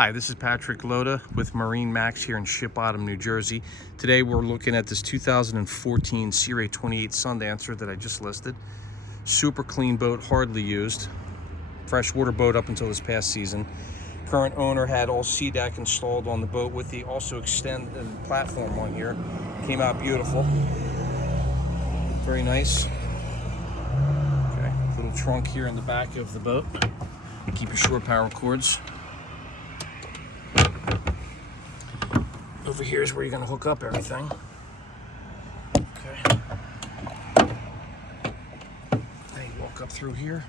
Hi, this is Patrick Loda with MarineMax here in Ship Bottom, New Jersey. Today we're looking at this 2014 Sea Ray 28 Sundancer that I just listed. Super clean boat, hardly used. Freshwater boat up until this past season. Current owner had all sea deck installed on the boat with the also extended platform on here. Came out beautiful. Very nice. Okay, little trunk here in the back of the boat. You keep your shore power cords. Over here is where you're going to hook up everything. Okay. Now you walk up through here.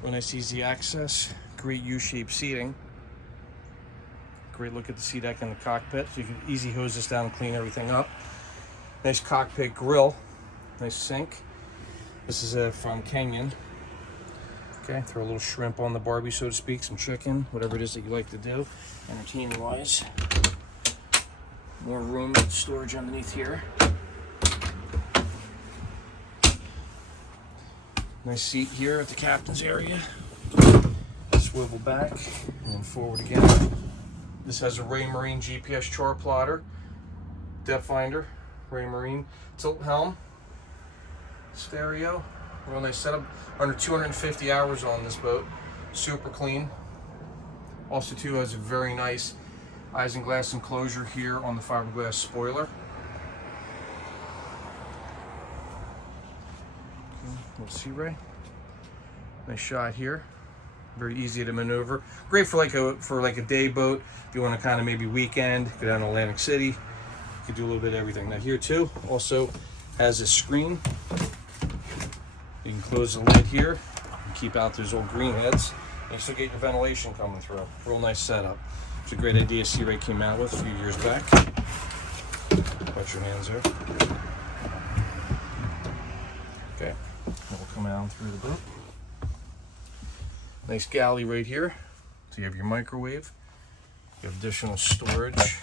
Real nice easy access. Great U-shaped seating. Great look at the seat deck and the cockpit. So you can easy hose this down and clean everything up. Nice cockpit grill. Nice sink. This is from Kenyon. Okay, throw a little shrimp on the barbie, so to speak, some chicken, whatever it is that you like to do, entertaining-wise. More room and storage underneath here. Nice seat here at the captain's area. Swivel back and then forward again. This has a Raymarine GPS chart plotter, depth finder, Raymarine tilt helm, stereo. Real nice setup. Under 250 hours on this boat. Super clean. Also too has a very nice isinglass enclosure here on the fiberglass spoiler. Okay, little Sea Ray. Nice shot here. Very easy to maneuver. Great for like a day boat. If you want to kind of maybe weekend, go down to Atlantic City. You can do a little bit of everything. Now here too, also has a screen. You can close the lid here and keep out those old green heads. And you still get your ventilation coming through. Real nice setup. It's a great idea Sea Ray came out with a few years back. Watch your hands there. Okay, we'll come out through the boat. Nice galley right here. So you have your microwave. You have additional storage.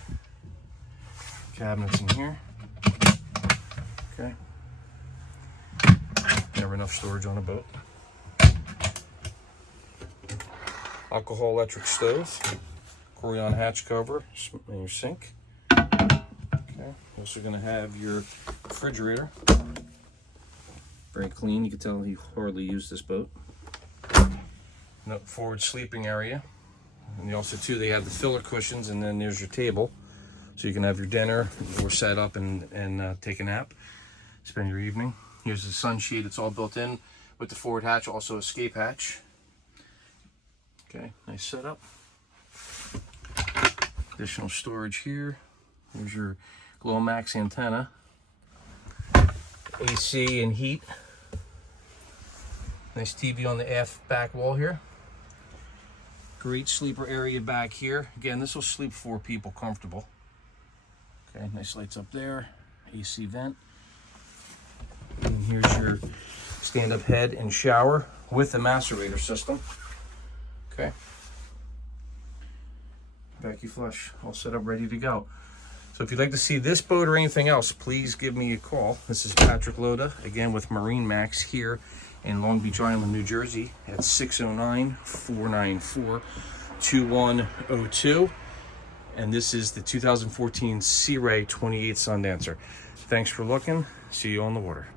Cabinets in here. Okay. Never enough storage on a boat. Alcohol electric stove. Corian hatch cover and your sink. Okay. You're also going to have your refrigerator. Very clean. You can tell he hardly used this boat. No forward sleeping area. And also too, they have the filler cushions, and then there's your table. So you can have your dinner or set up and take a nap. Spend your evening. Here's the sun sheet. It's all built in with the forward hatch, also escape hatch. Okay, nice setup. Additional storage here. Here's your Glomax antenna. AC and heat. Nice TV on the aft back wall here. Great sleeper area back here. Again, this will sleep 4 people comfortable. Okay, nice lights up there. AC vent. And here's your stand-up head and shower with the macerator system. Okay. Vacuum flush, all set up, ready to go. So if you'd like to see this boat or anything else, please give me a call. This is Patrick Loda, again with MarineMax here in Long Beach Island, New Jersey at 609-494-2102. And this is the 2014 Sea Ray 28 Sundancer. Thanks for looking. See you on the water.